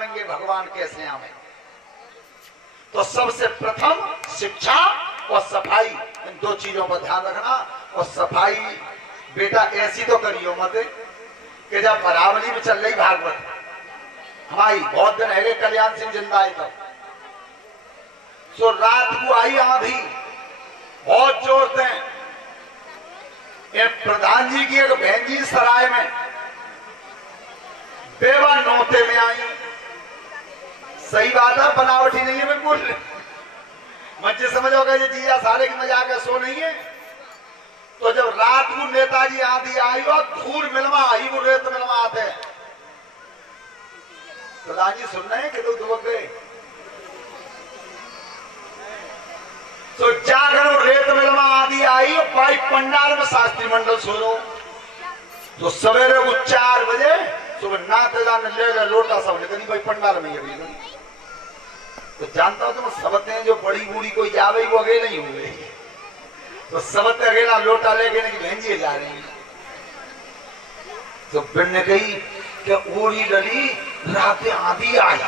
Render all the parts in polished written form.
आवेंगे भगवान कैसे आवेंगे। तो सबसे प्रथम शिक्षा और सफाई, इन दो चीजों पर ध्यान रखना। और सफाई बेटा ऐसी तो करियो मत कि जब बराबरी में चल रही भागवत हमारी बहुत दिन है, कल्याण सिंह जिंदा है तब तो रात को आई आंधी बहुत जोर से, प्रधान जी की एक बहन जी सराय में बेवा नोते में आई। सही बात है, बनावटी नहीं है बिल्कुल, मच्छे समझोगे जीजा सारे की मजाक है, सो नहीं है। तो जब रात को नेताजी आंधी आई और धूल मिलवा आई, वो रेत मिलवा आते हैं, प्रधान जी सुन रहे हैं कि तो दुबक गए। तो जाकर रेत मिलवा आंधी आई और भाई पंडाल में शास्त्री मंडल सोलो। तो सवेरे को 4 बजे सुबह नाते जाने ले लोटा सब लेकर भाई पंडाल में ये तो जानता हो तुम सबते जो बड़ी बूढ़ी कोई जावे वो अकेले नहीं हुए, तो सबते अकेला लोटा लेके भेंजिए जा रही है। तो बिन ने कही कि ओरी लली रात आंधी आई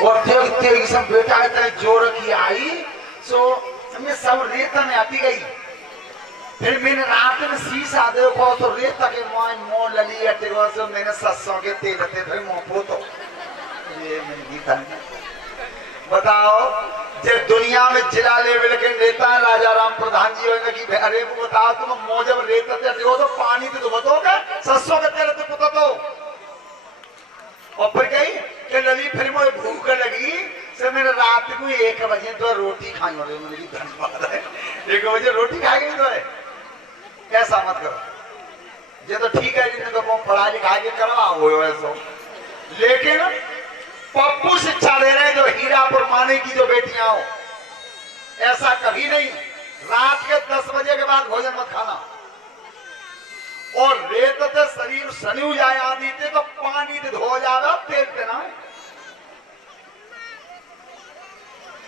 और तेग सब बेटा है जोर की आई, सो मैं सब रेत में आती गई। फिर मैंने रात में शीशा देखो तो रेत के मोह लली अटे सो मैंने ससों के तेल फिर मोह पोतो ये मैंने गीता। बताओ जे दुनिया में जिला लेवल के नेता है राजा राम प्रधान जी होने की, अरे वो बताओ तुम मोह जब रेत हो तो पानी तो बतोगे ससों के तेल पुतो तो। और फिर कही कि लली फिर मुझे भूख लगी से मैंने रात को 1 बजे तो रोटी खाई हो रही, मेरी धन्यवाद है 1 बजे रोटी खा गई तो है। ऐसा मत करो, ये तो ठीक है जिन्हें तो पढ़ा लिखा के करवाओ ऐसा, लेकिन पप्पू शिक्षा दे रहे जो हीरापुर माने की जो बेटियां हो, ऐसा कभी नहीं। रात के 10 बजे के बाद भोजन मत खाना। और रेत ते शरीर सनी जाए आदि ते तो पानी ते धो जाएगा, तेल पे ना।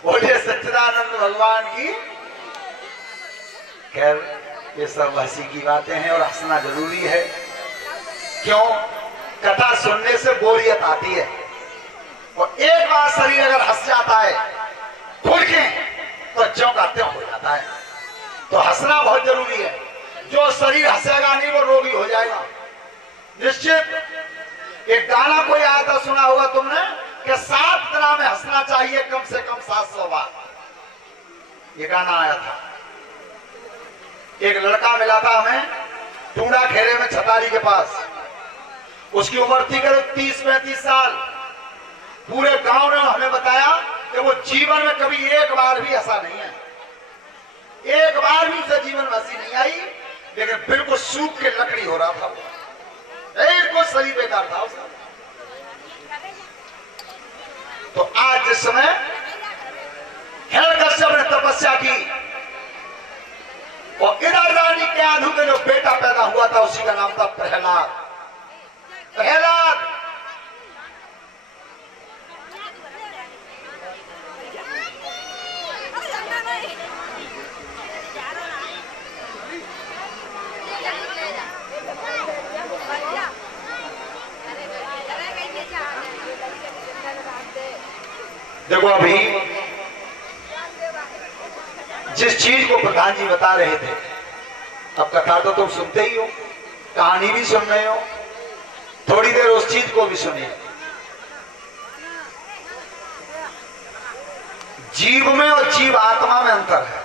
बोलिए सच्चिदानंद भगवान की। खैर ये सब हंसी की बातें हैं और हंसना जरूरी है, क्यों? कथा सुनने से बोरियत आती है और एक बार शरीर अगर हंस जाता है खुल के तो ज्यों का त्यों हो जाता है। तो हंसना बहुत जरूरी है। जो शरीर हंसेगा नहीं वो रोगी हो जाएगा निश्चित। एक गाना कोई आया था, सुना होगा तुमने कि 7 दिना में हंसना चाहिए कम से कम 700 बार। ये गाना आया था। एक लड़का मिला था हमें टूंडा खेरे में छतारी के पास, उसकी उम्र थी करीब 30-35 साल। पूरे गांव ने हमें बताया कि वो जीवन में कभी एक बार भी हंसा नहीं है, एक बार भी उसे जीवन में हंसी नहीं आई, लेकिन बिल्कुल सूख के लकड़ी हो रहा था, बिल्कुल शरीर बेकार था उसका। तो आज जिस समय हिरण्यकश्यप ने तपस्या की और इधर रानी के आधु में जो बेटा पैदा हुआ था उसी का नाम था प्रहलाद। प्रहलाद देखो, अभी जिस चीज को प्रधान जी बता रहे थे, अब कथा तो तुम सुनते ही हो, कहानी भी सुन रहे हो, थोड़ी देर उस चीज को भी सुनिए। जीव में और जीव आत्मा में अंतर है।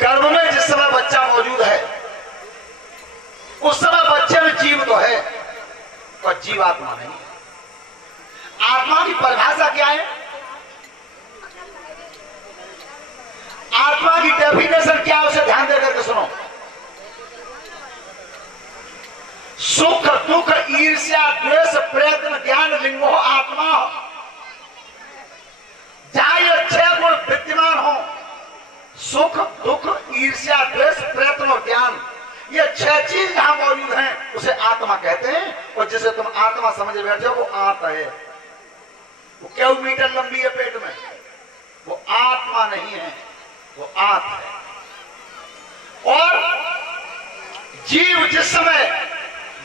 गर्भ में जिस समय बच्चा मौजूद है उस समय बच्चे में जीव तो है पर जीव आत्मा नहीं। आत्मा की परिभाषा क्या है? आत्मा की डेफिनेशन क्या है उसे ध्यान देकर के सुनो। सुख दुख ईर्ष्या द्वेष प्रयत्न ज्ञान लिंगो आत्मा, जहां ये 6 गुण विद्यमान हो, सुख दुख ईर्ष्या द्वेष प्रयत्न और ज्ञान, ये 6 चीज जहां मौजूद हैं उसे आत्मा कहते हैं। और जिसे तुम आत्मा समझ बैठे हो वो आत्मा है। वो क्यों मीटर लंबी है पेट में, वो आत्मा नहीं है, वो आत्मा है। और जीव जिस समय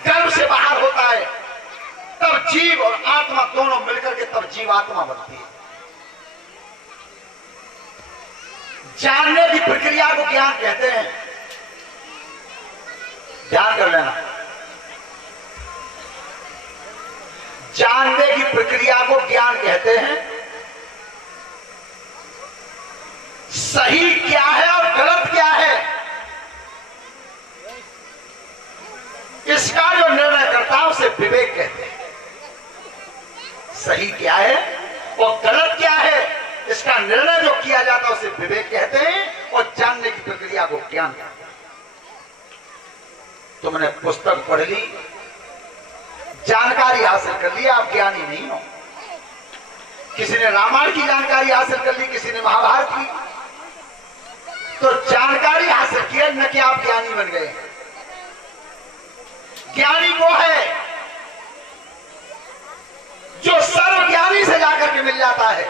गर्भ से बाहर होता है तब जीव और आत्मा दोनों मिलकर के तब जीवात्मा बनती है। जानने की प्रक्रिया को ज्ञान कहते हैं। ध्यान कर लेना, जानने की प्रक्रिया को ज्ञान कहते हैं। सही क्या है और गलत क्या है, इसका जो निर्णय करता है उसे विवेक कहते हैं। सही क्या है और गलत क्या है, इसका निर्णय जो किया जाता है उसे विवेक कहते हैं, और जानने की प्रक्रिया को ज्ञान कहते हैं। तुमने पुस्तक पढ़ ली, जानकारी हासिल कर ली, आप ज्ञानी नहीं हो। किसी ने रामायण की जानकारी हासिल कर ली, किसी ने महाभारत की, तो जानकारी हासिल किया, न कि आप ज्ञानी बन गए। ज्ञानी वो है जो सर्वज्ञानी से जाकर के मिल जाता है।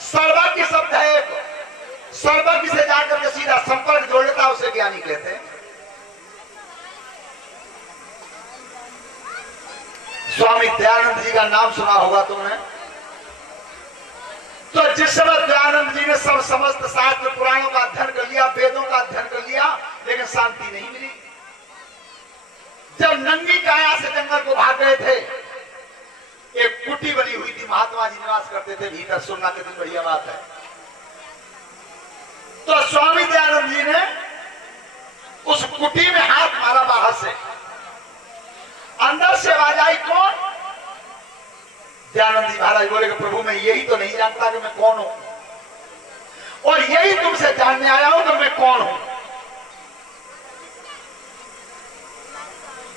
सर्वज्ञ शब्द है एक, सर्वज्ञ से जाकर के सीधा संपर्क जोड़ लेता है, उसे ज्ञानी कहते हैं। स्वामी दयानंद जी का नाम सुना होगा तुमने। तो जिस समय दयानंद जी ने सब समस्त शास्त्र पुराणों का अध्ययन कर लिया, वेदों का अध्ययन कर लिया, लेकिन शांति नहीं मिली। जब नंगी काया से जंगल को भाग गए थे, एक कुटी बनी हुई थी, महात्मा जी निवास करते थे भीतर। सुनना कितनी बढ़िया बात है। तो स्वामी दयानंद जी ने उस कुटी में हाथ मारा बाहर से, अंदर से आवाज आई, कौन? दयानंद जी महाराज बोले कि प्रभु मैं यही तो नहीं जानता कि मैं कौन हूं, और यही तुमसे जानने आया हूं कि मैं कौन हूं।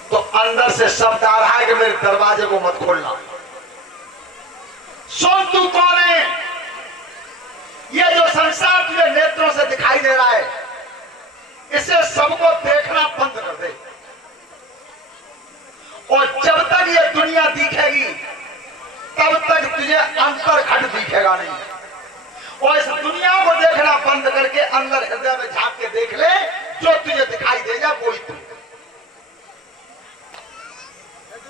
तो अंदर से शब्द आ रहा है कि मेरे दरवाजे को मत खोलना, सुन तू कौन है। ये जो संसार तुझे नेत्रों से दिखाई दे रहा है, इसे सबको देखना बंद कर दे, और जब तक ये दुनिया दिखेगी तब तक तुझे अंतर घट दिखेगा नहीं। और इस दुनिया को देखना बंद करके अंदर हृदय में झांक के देख ले, जो तुझे दिखाई दे जा वही तू।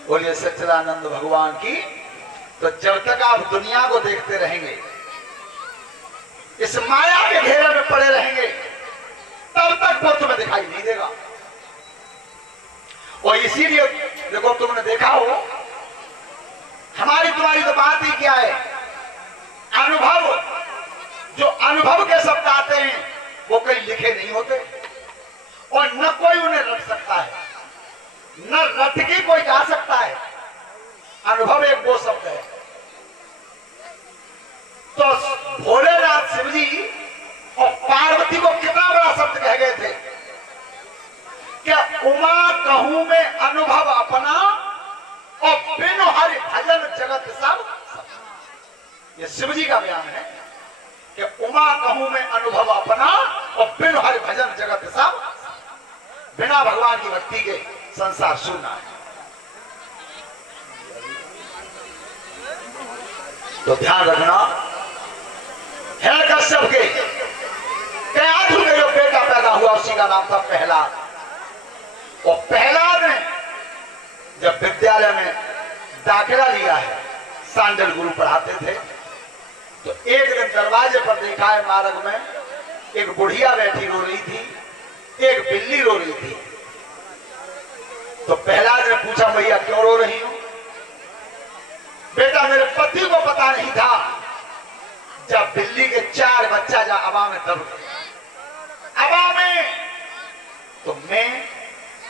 बोलिए सच्चिदानंद भगवान की। तो जब तक आप दुनिया को देखते रहेंगे, इस माया के घेरे में पड़े रहेंगे, तब तक वो तुम्हें दिखाई नहीं देगा। और इसीलिए देखो, तुमने देखा हो, हमारी तुम्हारी तो बात ही क्या है, अनुभव। जो अनुभव के शब्द आते हैं वो कहीं लिखे नहीं होते, और न कोई उन्हें रट सकता है, न रट के कोई गा सकता है। अनुभव एक वो शब्द है। तो भोलेनाथ शिव जी और पार्वती को कितना बड़ा शब्द कह गए थे, क्या उमा कहूं में अनुभव अपना, और बिनु हरि भजन जगत सब। ये शिव जी का बयान है कि उमा कहूं में अनुभव अपना, और बिनु हरि भजन जगत सब। बिना भगवान की भक्ति के संसार शून्य है। तो ध्यान रखना, है कश्यप के कयाधु में जो बेटा पैदा हुआ उसी का नाम था प्रहलाद। और प्रहलाद ने जब विद्यालय में दाखिला लिया है, सांडल गुरु पढ़ाते थे, तो एक दिन दरवाजे पर देखा है मार्ग में एक बुढ़िया बैठी रो रही थी, एक बिल्ली रो रही थी। तो प्रहलाद ने पूछा, भैया क्यों रो रही हो? बेटा मेरे पति को पता नहीं था, जब बिल्ली के 4 बच्चा जा हवा में दब गए, हवा में, तो मैं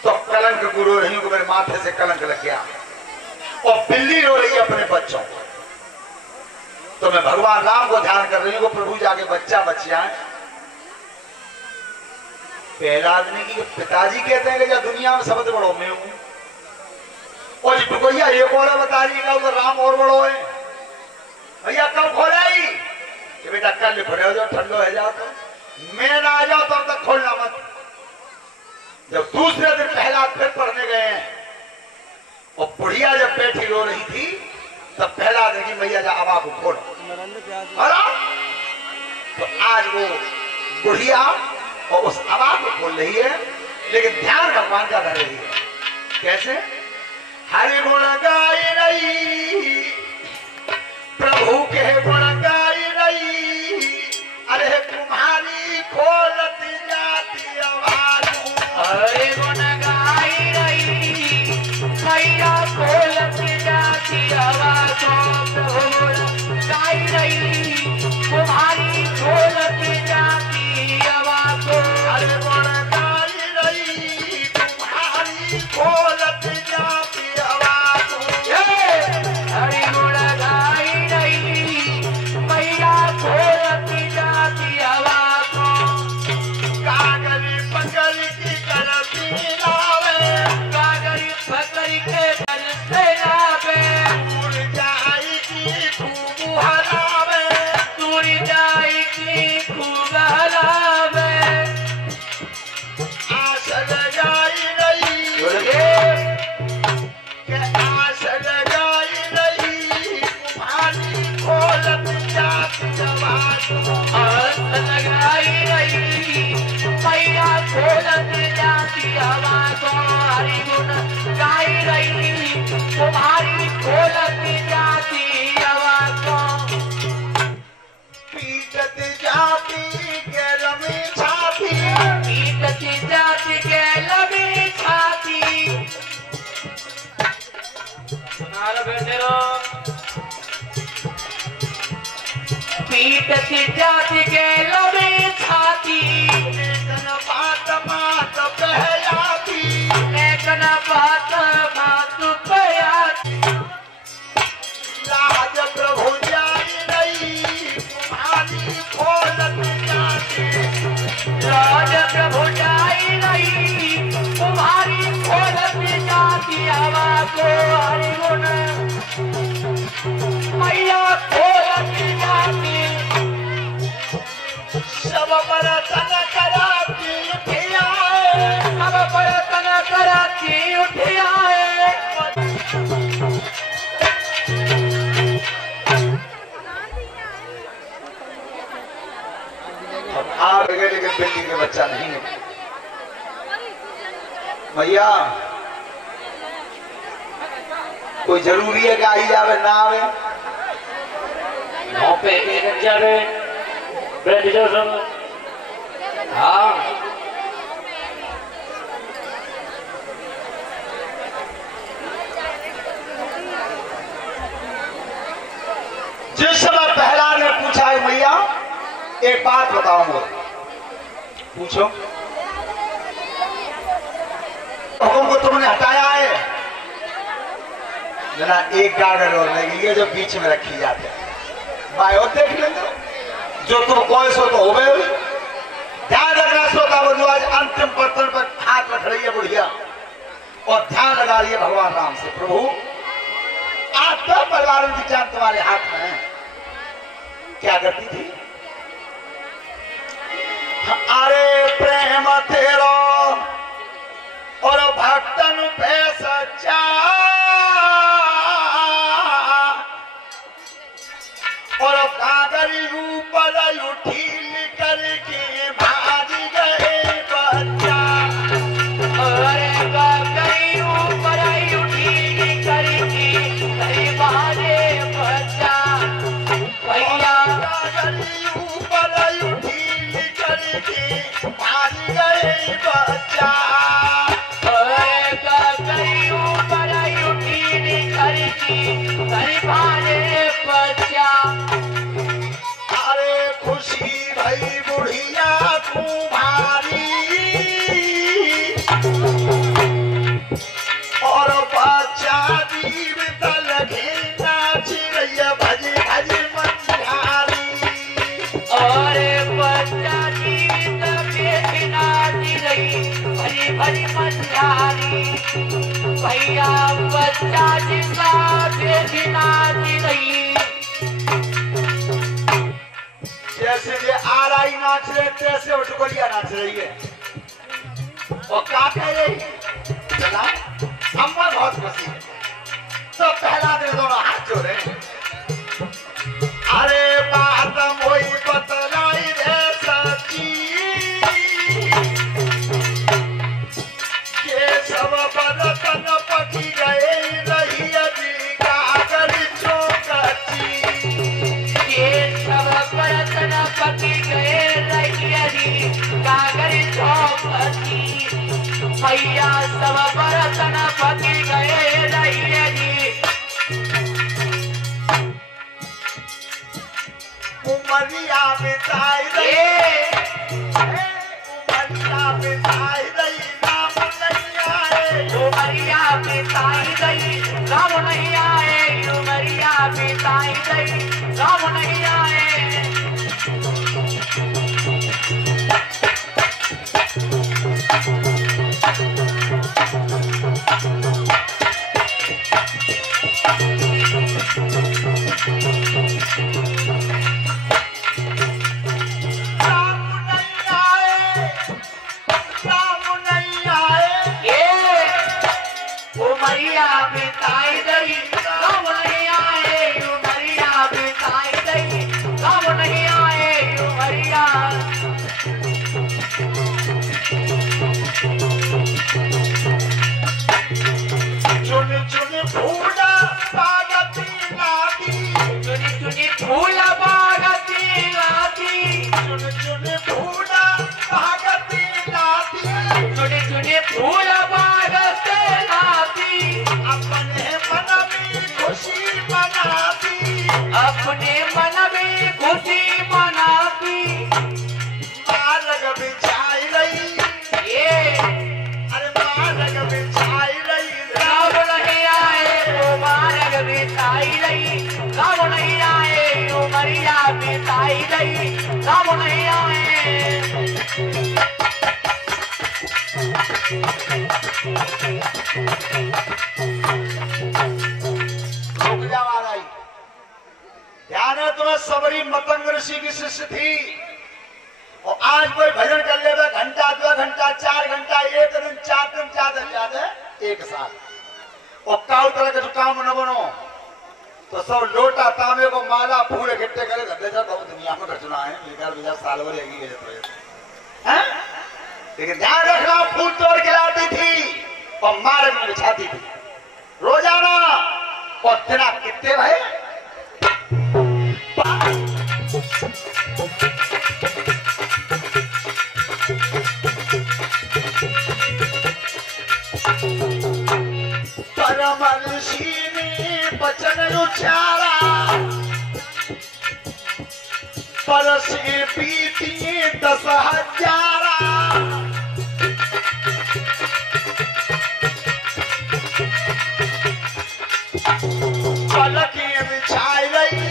तो कलंक को रो रही हूं कि मेरे माथे से कलंक लग गया, और बिल्ली रो रही है अपने बच्चों को। तो मैं भगवान राम को ध्यान कर रही हूं, प्रभु जाके बच्चा बच जाए। पहला आदमी की पिताजी कहते हैं कि जब दुनिया में सबसे बड़ो मैं हूं, और जी भैया एक और बता रही है उधर राम और बड़ो है। भैया कब खोलेगी? कि बेटा कल खोले हो जाओ, ठंडो हो जाओ, तो मैं ना आ जाओ तब तक खोलना मत। जब दूसरे दिन प्रहलाद फिर पढ़ने गए हैं, और बुढ़िया जब बैठी रो रही थी, तब प्रहलाद ने भैया जा हवा को खोलो। तो आज वो बुढ़िया और उस हवा को खोल रही है, लेकिन ध्यान भगवान का धर रही है। कैसे? हरि गुण गाय रही, प्रभु के गुण गाय रही। अरे तुम्हारी खोलत जाती आवाज, हरि गुण गाय रही, मैया खोलत जाती आवाज। प्रभु गुण गाय रही, तुम्हारी खोलत जाती आवाज। हरि गुण गाय रही, तुम्हारी खोलत जाती आवाज। हरि गुण गाय रही, मैया खोलत जाती आवाज। कागज पकड़ की करती लावे, कागज पकड़ के करते लावे। उड़ जाएगी खूब हलावे, दूर जाएगी खूब हलावे। आस लगाई रही, के आस लगाई रही, तुम्हारी खोलत जाती आवाज। आस लगाई रही, मैया खोलत जाती आवाज। हरि गुण गाय रही, तुम्हारी खोलत जाती आवाज। पीटत जाती गरमी छाती, पीटत जाती के लबी छाती। सुना रहे बेटे रो। पीटत जाती के लबी छाती। लेकिन बात बात कहलाती, लेकिन बात बात पयाती। लाज प्रभु जाई रही, तुम्हारी खोलत जाती। राज प्रभु जाई रही, तुम्हारी खोलत जाती आवाज। हरि गुण मैया खोलत जाती। सब बरतन कराती उठिया, सब बर्तन कराती उठ आए। आ गए लेकिन बेटी के बच्चा नहीं है। भैया कोई जरूरी है कि आई जावे ना आवे? नौ पे एक जावे बैठ जाओ सब। हाँ जिस समय पहला ने पूछा है मैया एक बात बताऊंगा, पूछो। हुक्म को तुमने हटाया है जना, एक गागर और लगी है जो बीच में रखी जाती है। भाई और देख लेते जो तुम कोई सो तो हो गए। ध्यान रखना श्रोता बंधु, आज अंतिम बर्तन पर हाथ रख रही है बुढ़िया और ध्यान लगा रही है भगवान राम से। प्रभु आज तो परिवार की जान तुम्हारे हाथ में है। क्या करती थी? अरे प्रेम तेरो और भक्तन पे सच्चा, और कागरी ऊपर उठी करके भाग गए बच्चा। अरे कागरी ऊपर उठी करके कहीं भागे बच्चा। भैया कागरी ऊपर उठी करके भाग गए बच्चा। अरे कागरी ऊपर उठी करके कहीं भागे बच्चा। अरे खुशी भई बुढ़िया तुम्हारी, और बच्चा जीवित लगे नाच रही भज भज मंझारी। अरे बच्चा जीवित के नाची रही भरी भरी मंझारी। भैया बच्चा जिसका के नाची रही। जैसे ये आराई नाच रहे तैसे उठकोलिया नाच रही है। और क्या कह रही है? चला अम्मा बहुत खुशी है तो पहला दिन दोनों हाथ जोड़े। अरे बात मोई बतलाई रे सची, के सब बरतन पकी गए भैया सब बर्तन पति गए रहिए जी। उमरिया बिताई दई, उमरिया बिताई दई, नाम नहीं आए। उमरिया बिताई गई गाँव नहीं आए, उमरिया बिताई गई गाँव नहीं आए। उमरिया बिताई गई गाँव नहीं आए, उमरिया बिताई गई गाँव नहीं आए। उमरिया चुन चुन फूला पागती लागी, चुनी चुनी फूल बागती लाती, चुन चुन फूला पागती लागी, चुनी चुनी फूल बागते लाती। अपने मन में खुशी मनाती, अपने मन में खुशी मनाती। मार्ग बिछाई रही, अरे मार्ग बिछाई रही, गाँव नहीं आए, उमरिया बिताई गई गाँव नहीं आए, उमरिया बिताई गई गाँव नहीं आए। रुक जा महाराज, ध्यान है तुम्हें सबरी मतंग ऋषि की शिष्य थी, और आज कोई भजन कर लेगा घंटा 2 घंटा 4 घंटा, एक दिन 4 दिन, ज्यादा एक साल, और काउ तरह के काम न बनो तो सब लोटा तांबे को माला फूल इकट्ठे करे धंधे से बहुत दुनिया में घटना है, लेकर साल भर हैं। लेकिन ध्यान रखना, फूल तोड़ के लाती थी और मार्ग में बिछाती थी रोजाना, और तेरा कितने भाई परम ऋषि ने वचन उचारा, परसे पीती 10,000, पलके बिछाई रही,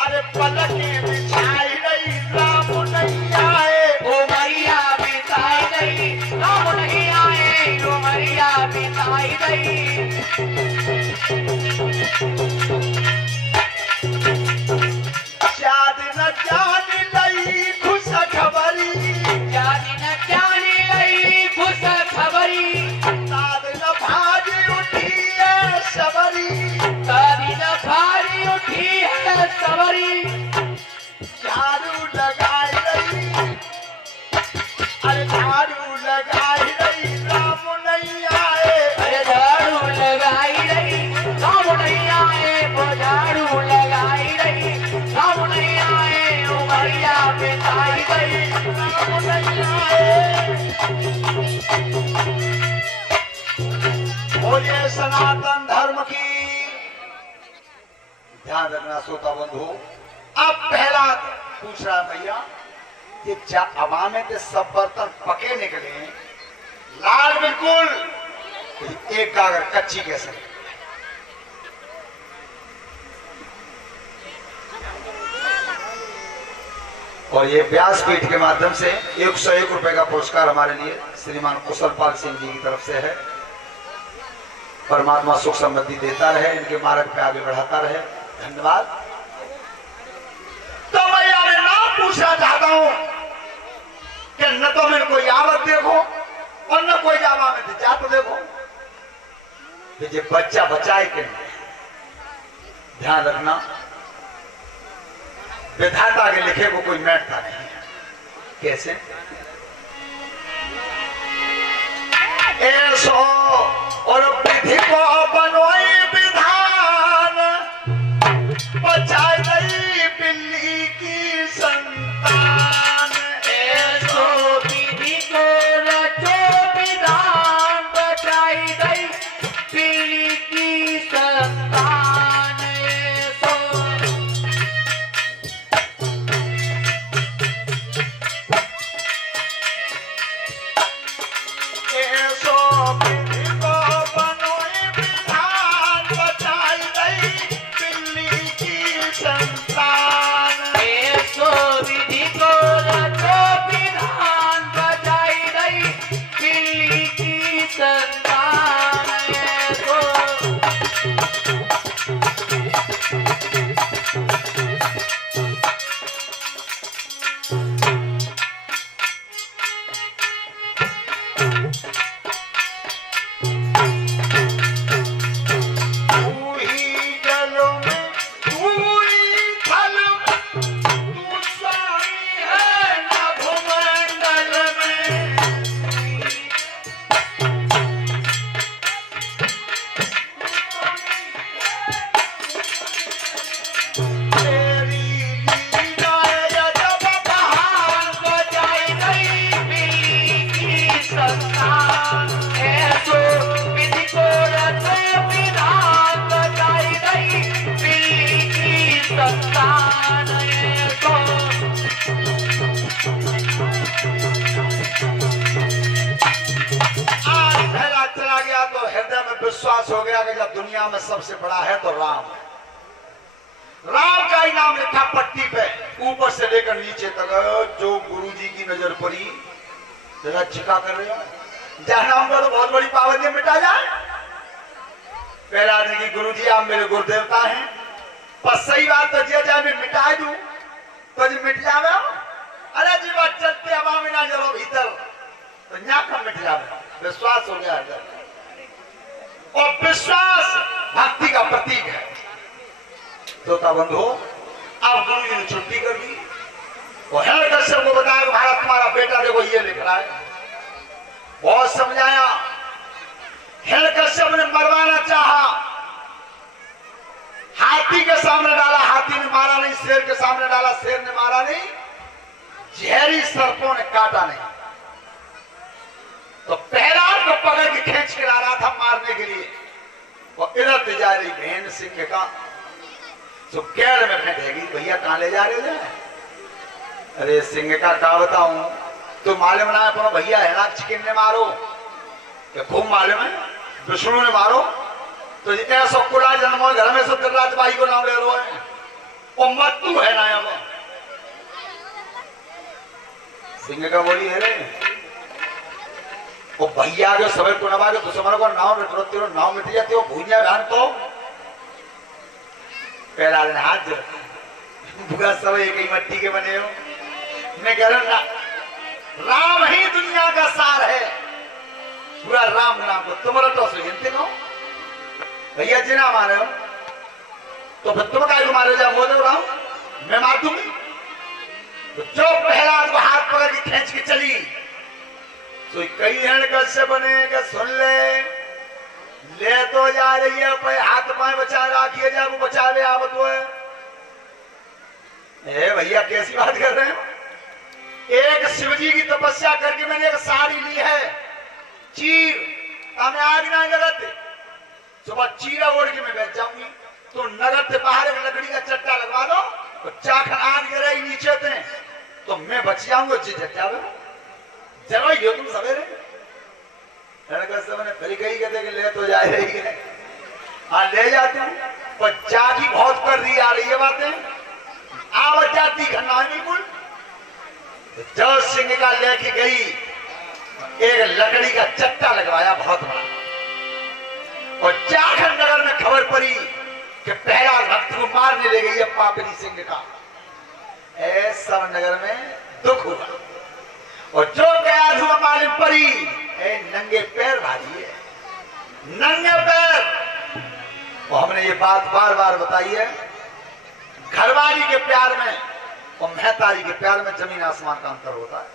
अरे पलके बिछाई रही, राम नहीं आए। उमरिया बिताई गई गाँव नहीं आए, उमरिया बिताई गई। शादी न जानी लई खुश खबरी, जानी न जानी लई खुश खबरी, साद न भाजी उठी है सबरी, कभी न भारी उठी है सवरी। झाड़ू लगाई रही, अरे झाड़ू लगाई रही, राम नहीं आए। अरे झाड़ू लगाई रही गाँव नहीं आए, वो झाड़ू लगाई रही गाँव नहीं आए। उमरिया बिताई गई राम नहीं आए। बोलिए सनातन धर्म की। ध्यान रखना श्रोता बंधु, अब पहला पूछ रहा भैया, ये हवा में तो सब बर्तन पके निकले, लाल बिल्कुल, एक गागर कच्ची कैसे? और ये व्यासपीठ के माध्यम से 101 रुपए का पुरस्कार हमारे लिए श्रीमान कुशलपाल सिंह जी की तरफ से है। परमात्मा सुख समृद्धि देता रहे, इनके मार्ग पे आगे बढ़ाता रहे। धन्यवाद। तो मैं यार ना पूछना चाहता हूं कि न तो मेरे कोई आवत देखो और न कोई जावा में जात देखो, ये बच्चा बचाए के नहीं। ध्यान रखना, विधाता के लिखे को कोई मैटता नहीं है। कैसे? ऐसो और विधि को बनोई विधान, बचाए गई बिल्ली की संतान। ऐसो विधि को रचो जब दुनिया में सबसे बड़ा है तो राम है। राम का ही नाम लिखा पट्टी पे, ऊपर से लेकर नीचे तक। जो गुरुजी की नजर पड़ी, जरा झिका कर रहे हो, जहाँ नाम का तो बहुत बड़ी पाबंदी मिटा जाए। पहला आदमी की गुरुजी आप मेरे गुरुदेवता हैं, पर सही बात तो जे जाए मैं मिटा दूं तो जी मिट जावे। अरे जी बात चलते हवा में ना जलो भीतर तो यहाँ कम मिट जावे। विश्वास हो गया है, और विश्वास भक्ति का प्रतीक है। तोता बंधु, अब गुरु जी ने छुट्टी कर दी और हिरण्यकश्यप को बताया कि महाराज तुम्हारा बेटा देखो ये लिख रहा है। बहुत समझाया, हिरण्यकश्यप ने मरवाना चाहा, हाथी के सामने डाला, हाथी ने मारा नहीं। शेर के सामने डाला, शेर ने मारा नहीं। जहरी सर्पों ने काटा नहीं। तो प्रहलाद को पकड़ के खींच के ला रहा था मारने के लिए, और इधर जा रही बहन सिंह का तो कैद में फेंकेगी। भैया कहां ले जा रहे हैं? अरे सिंह का क्या बताऊं, तो मालूम ना अपना भैया है ना, चिकन ने मारो तो खूब मालूम है, विष्णु ने मारो तो ऐसा कुला जन्म घर में सब राजबाई को नाम ले लो है, और मत्तू है ना अब। सिंह का बोली है रे, वो भैया जो समय को नवा के दुश्मन को नाव मिटो, नाव मिट जाती हो भूजा धान तो पहला दिन हाथ जो पूरा सब एक ही मट्टी के बने हो। मैं कह रहा हूं राम ही दुनिया का सार है, पूरा राम नाम को तुम रटो से गिनते हो। भैया जी ना मारे हो तो फिर तुम क्या मारे जा बोल रहा हूं मैं मार दूंगी। तो जो पहला को हाथ पकड़ के खींच के चली तो कई हिरण्यकश्यप बने सुन ले तो जा रही है, पर हाथ पाए बचा रखिए जा, वो बचा ले आप तो है। भैया कैसी बात कर रहे हो? एक शिवजी की तपस्या करके मैंने एक साड़ी ली है, चीर, हमें आग ना लगते, सुबह चीरा ओढ़ के मैं बैठ जाऊंगी, तो नगर से बाहर एक लकड़ी का चट्टा लगवा दो, तो चाखन आग गिराई नीचे थे तो मैं बच जाऊंगा। चलो यो तुम सवेरे फिर कही कहते कि ले तो जा रही है, हाँ ले जाते हैं, पर जागी बहुत कर रही आ रही है बातें, आवाज जाती खन्ना बिल्कुल। जो सिंह का लेके गई, एक लकड़ी का चट्टा लगवाया बहुत बड़ा, और जाखन नगर में खबर पड़ी कि पहला भक्त को मारने ले गई है पापनी सिंह का। सब नगर में दुख हुआ, और जो गया धुआ मालूम पड़ी नंगे पैर भागी है, नंगे पैर। और हमने ये बात बार बार बताई है, घरवाली के प्यार में और महतारी के प्यार में जमीन आसमान का अंतर होता है।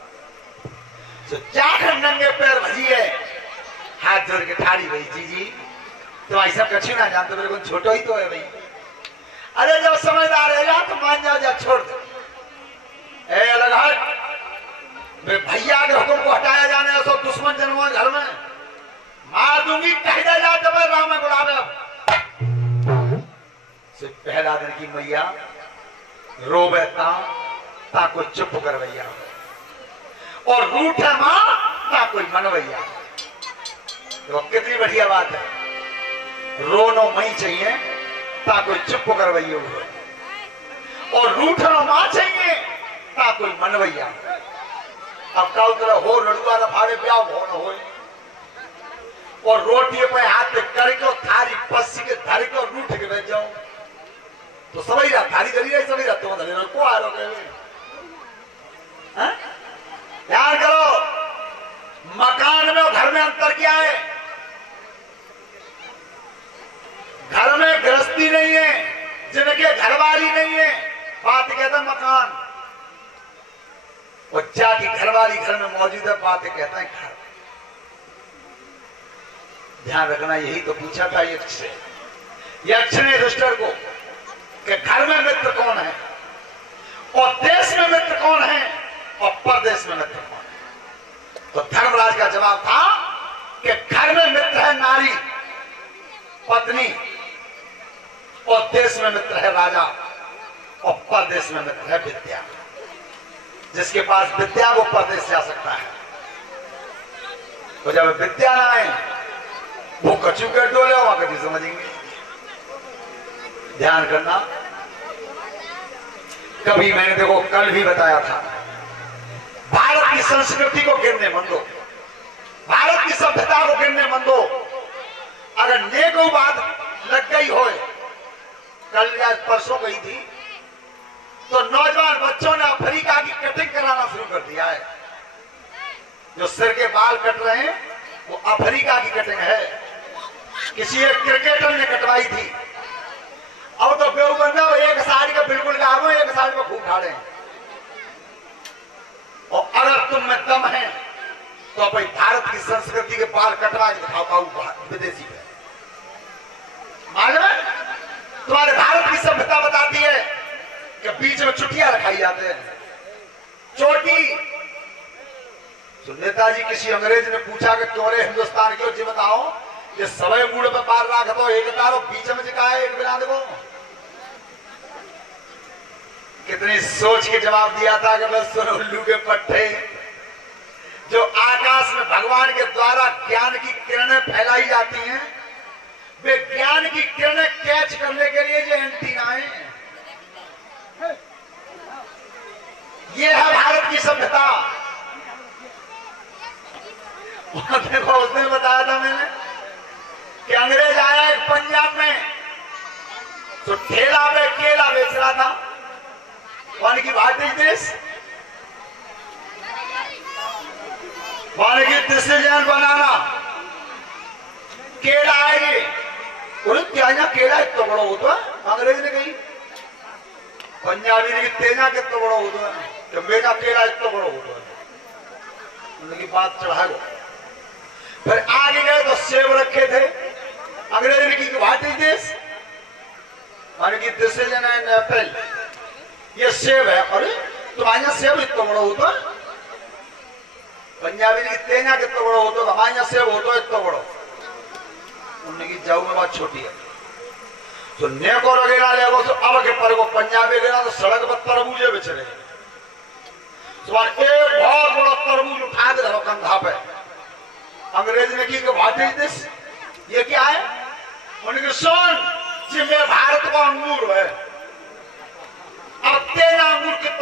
तो जाकर नंगे पैर भजी है, हाथ जोड़ के ठाड़ी भाई जी तो ऐसा कछु ना जानते, मेरे को छोटो ही तो है भाई। अरे जब समझदार रहेगा तो मान जाओ, जा छोड़ दो। भैया के हुक्म को हटाया जाने सो दुश्मन जन्म घर में मार दूंगी, कह दे जा जब राम में बुलावे। पहला दिन की मैया रोवे ता कोई चुप कर भैया, और रूठे मां ता कोई मन भैया। तो कितनी बढ़िया बात है, रोनो मई चाहिए ता कोई चुप कर भैया, और रूठनो मां चाहिए ता कोई मन भैया। अब का उतर हो लड़ुआ रफाड़े ब्याह हो न हो, और रोटी पे हाथ पे करके थारी पस्सी के धारी के रूठ के बैठ जाओ तो सभी रहा थारी धरी रही, सभी रहा तुम धरी को आ रहे। ध्यान करो, मकान में और घर में अंतर क्या है? घर में गृहस्थी नहीं है, जिनके घरवाली नहीं है, बात कहता मकान, और जाकी घरवाली घर में मौजूद है, बात कहता है घर। ध्यान रखना, यही तो पूछा था यक्ष से। यक्ष ने युधिष्ठिर को कि घर में मित्र कौन है, और देश में मित्र कौन है, और परदेश में मित्र कौन है? तो धर्मराज का जवाब था कि घर में मित्र है नारी पत्नी, और देश में मित्र है राजा, और परदेश में मित्र है विद्या। जिसके पास विद्या वो परदेश जा सकता है, तो जब विद्या ना आए वो कचू कर डोले वहां कभी समझेंगे। ध्यान करना, कभी मैंने देखो कल भी बताया था, भारत की संस्कृति को गिरने मन दो, भारत की सभ्यता को गिरने मन दो। अगर नेको बात लग गई हो, कल या परसों गई थी, तो नौजवान बच्चों ने अफ्रीका की कटिंग कराना शुरू कर दिया है। जो सिर के बाल कट रहे हैं वो अफ्रीका की कटिंग है, किसी एक क्रिकेटर ने कटवाई थी। अब तो बेउबंदा एक साड़ी का बिल्कुल गाँव, एक साड़ी में खूब ढाड़े हैं। और अगर तुम में दम है तो अपनी भारत की संस्कृति के बाल कटवा के दिखाओ पाऊ विदेशी पे। मालूम है, तुम्हारे भारत की सभ्यता बताती है कि बीच में चुटिया रखाई जाते हैं, चोटी। तो नेताजी किसी अंग्रेज ने पूछा कि क्यों रे हिंदुस्तान क्यों, जी बताओ, ये सवय मूड पे पार राख दो, एक तारो बीच में जिका है, एक बिना देखो। कितनी सोच के जवाब दिया था कि बस सुनो उल्लू के पट्टे। जो आकाश में भगवान के द्वारा ज्ञान की किरणें फैलाई जाती हैं, वे ज्ञान की किरणें कैच करने के लिए जो एंटीनाएं, ये है भारत की सभ्यता। देखो उस दिन बताया था मैंने कि अंग्रेज आया एक पंजाब में, तो ठेला पे केला बेच रहा था। वन की बात देश वन की डिसीजन बनाना, केला आएगी, क्या केला इतना बड़ा होता है, अंग्रेज ने कही। पंजाबी ने तेजा कितना बड़ा होता है, तो मेरा केला इतना बड़ा होता है, उनकी बात चढ़ा गो। फिर आगे गए तो सेब रखे थे, अंग्रेज ने की व्हाट इज दिस, माने की डिसीजन एंड एप्पल, ये सेब है। अरे तुम्हारे सेब इतना बड़ा होता है, पंजाबी ने तेजा कितना बड़ा होता है, हमारे यहाँ सेब होता है इतना बड़ा। उन्होंने की जाऊ में बात छोटी है, तो नेको वगैरह लेगो तो अब के पर को पंजाबी गिरा तो सड़क पर तरबूजे बेच रहे हैं। तो एक बहुत बड़ा तरबूज उठा दे रहा कंधा पे, अंग्रेज ने की व्हाट इज दिस, ये क्या है। उन्होंने सुन जी, मैं भारत का अंगूर है, अब तेरा अंगूर कितना